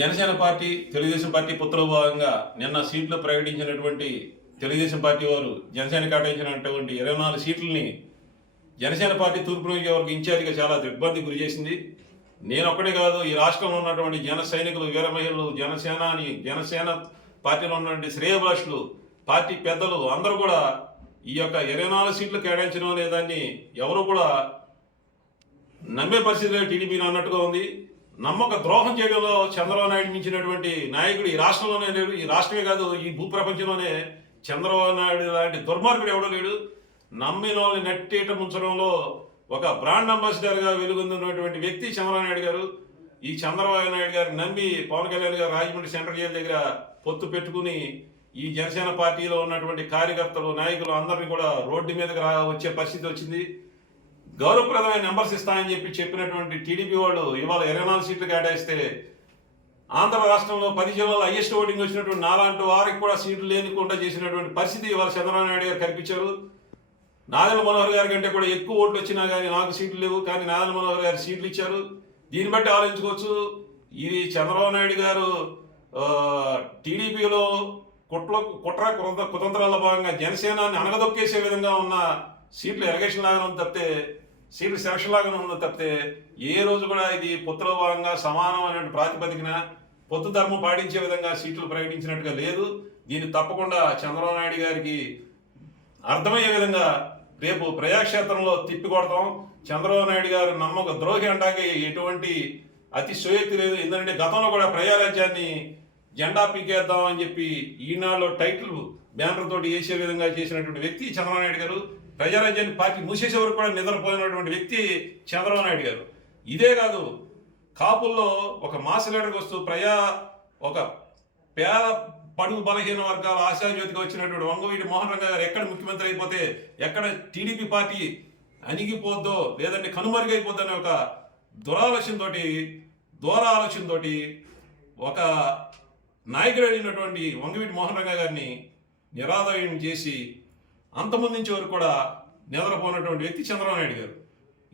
Janasena party Telugu Desam party పొత్తులో భాగంగా నిన్న సీట్లు ప్రకటించినటువంటి తెలుగుదేశం పార్టీ వారు జనసేన కేటాయించినటువంటి 24 సీట్లని జనసేన పార్టీ తూర్పు నియోజకవర్గ ఇన్ఛార్జిగా చాలా దిగ్బంధికి గురి చేసింది. నేను ఒక్కడే కాదు, ఈ రాష్ట్రంలో ఉన్నటువంటి జన సైనికులు, వీర మహిళలు, జనసేన పార్టీలో ఉన్నటువంటి శ్రేయోభిలాషులు, పార్టీ పెద్దలు అందరూ కూడా ఈ యొక్క 24 సీట్లు కేటాయించడం అనే దాన్ని ఎవరు కూడా నమ్మే పరిస్థితిలో టీడీపీ అన్నట్టుగా ఉంది. నమ్మక ద్రోహం చేయడంలో చంద్రబాబు నాయుడు మించినటువంటి నాయకుడు ఈ రాష్ట్రంలోనే లేడు. ఈ రాష్ట్రమే కాదు, ఈ భూప్రపంచంలోనే చంద్రబాబు నాయుడు లాంటి దుర్మార్గుడు ఎవడో లేడు. నమ్మిన వాళ్ళని నెట్టేట ముంచడంలో ఒక బ్రాండ్ అంబాసిడర్గా వెలుగొందినటువంటి వ్యక్తి చంద్రబాబు నాయుడు గారు. ఈ చంద్రబాబు నాయుడు గారు నమ్మి పవన్ కళ్యాణ్ గారు రాజమండ్రి సెంట్రల్ జైలు దగ్గర పొత్తు పెట్టుకుని ఈ జనసేన పార్టీలో ఉన్నటువంటి కార్యకర్తలు, నాయకులు అందరినీ కూడా రోడ్డు మీదకి వచ్చే పరిస్థితి వచ్చింది. గౌరవప్రదమైన నెంబర్స్ ఇస్తామని చెప్పినటువంటి టీడీపీ వాళ్ళు ఇవాళ 24 సీట్లు కేటాయిస్తే ఆంధ్ర రాష్ట్రంలో 10 జిల్లాలో హైయెస్ట్ ఓటింగ్ వచ్చినటువంటి నాలాంటి వారికి కూడా సీట్లు లేనికుండా చేసినటువంటి పరిస్థితి ఇవాళ చంద్రబాబు నాయుడు గారు కల్పించారు. నాదెండ్ల మనోహర్ గారి కంటే కూడా ఎక్కువ ఓట్లు వచ్చినా కానీ నాకు సీట్లు లేవు, కానీ నాదెండ్ల మనోహర్ గారు సీట్లు ఇచ్చారు. దీన్ని బట్టి ఆలోచించుకోవచ్చు, ఇది చంద్రబాబు నాయుడు గారు టీడీపీలో కుతంత్రాల భాగంగా జనసేనాన్ని అణగదొక్కేసే విధంగా ఉన్న సీట్లు ఎలగేషన్ లాగానే ఉంది తప్పితే, సీట్లు సెలక్షన్ లాగానే ఉంది తప్పితే, ఏ రోజు కూడా ఇది పొత్తులో భాగంగా సమానమైన ప్రాతిపదికన పొత్తు ధర్మం పాటించే విధంగా సీట్లు ప్రకటించినట్టుగా లేదు. దీన్ని తప్పకుండా చంద్రబాబు నాయుడు గారికి అర్థమయ్యే విధంగా రేపు ప్రజాక్షేత్రంలో తిప్పికొడతాం. చంద్రబాబు నాయుడు గారు నమ్మక ద్రోహి అంటాకి ఎటువంటి అతిశయోక్తి లేదు. ఎందుకంటే గతంలో కూడా ప్రజారాజ్యాన్ని జెండా పీకేద్దాం అని చెప్పి ఈనాడులో టైటిల్ బ్యానర్ తోటి వేసే విధంగా చేసినటువంటి వ్యక్తి చంద్రబాబు నాయుడు గారు. ప్రజారాజ్యాన్ని పార్టీ మూసేసే వరకు కూడా నిద్రపోయినటువంటి వ్యక్తి చంద్రబాబు నాయుడు గారు. ఇదే కాదు, కాపుల్లో ఒక మాస్ లీడర్కి వస్తూ ఒక పేద పడుగు బలహీన వర్గాల ఆశాజ్యోతిగా వచ్చినటువంటి వంగవీటి మోహన్ రంగ గారు ఎక్కడ ముఖ్యమంత్రి అయిపోతే, ఎక్కడ టీడీపీ పార్టీ అణిగిపోద్దో లేదంటే కనుమరుగైపోద్దో అనే ఒక ఆలోచనతో ఒక నాయకుడు అయినటువంటి వంగవీటి మోహన్ రంగ గారిని నిరాదయం చేసి అంతమందించే వరకు కూడా నిద్రపోయినటువంటి వ్యక్తి చంద్రబాబు నాయుడు గారు.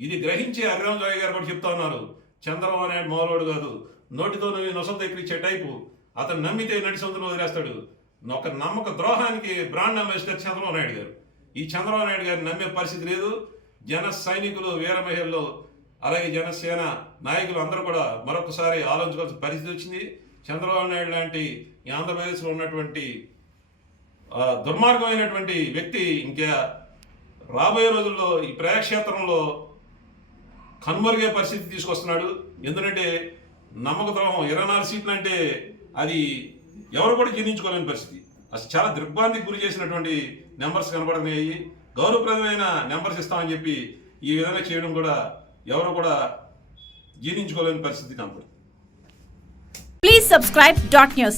ఇది గ్రహించి హరిరామ్ జోగి గారు కూడా చెప్తా ఉన్నారు, చంద్రబాబు నాయుడు మామూలుడు కాదు, నోటితో నొసలు ఎక్కించే టైపు, అతను నమ్మితే నడి సొంతను వదిలేస్తాడు. ఒక నమ్మక ద్రోహానికి బ్రాండ్ అంబాసిడర్ చంద్రబాబు నాయుడు గారు. ఈ చంద్రబాబు నాయుడు గారిని నమ్మే పరిస్థితి లేదు. జన సైనికులు, వీర మహిళలు, అలాగే జనసేన నాయకులు అందరూ కూడా మరొకసారి ఆలోచించుకోవాల్సిన పరిస్థితి వచ్చింది. చంద్రబాబు నాయుడు లాంటి ఈ ఆంధ్రప్రదేశ్లో ఉన్నటువంటి దుర్మార్గమైనటువంటి వ్యక్తి ఇంకా రాబోయే రోజుల్లో ఈ ప్రజాక్షేత్రంలో కనుమరుగే పరిస్థితి తీసుకొస్తున్నాడు. ఎందుకంటే నమ్మక ద్రోహం 24 సీట్లు అంటే అది ఎవరు కూడా జీర్ణించుకోలేని పరిస్థితి. అసలు చాలా దిగ్భ్రాంతికి గురి చేసినటువంటి నెంబర్స్ కనబడుతున్నాయి. గౌరవప్రదమైన నెంబర్స్ ఇస్తామని చెప్పి ఈ విధంగా చేయడం కూడా ఎవరు కూడా జీర్ణించుకోలేని పరిస్థితి కనబడుతుంది. Please subscribe .news.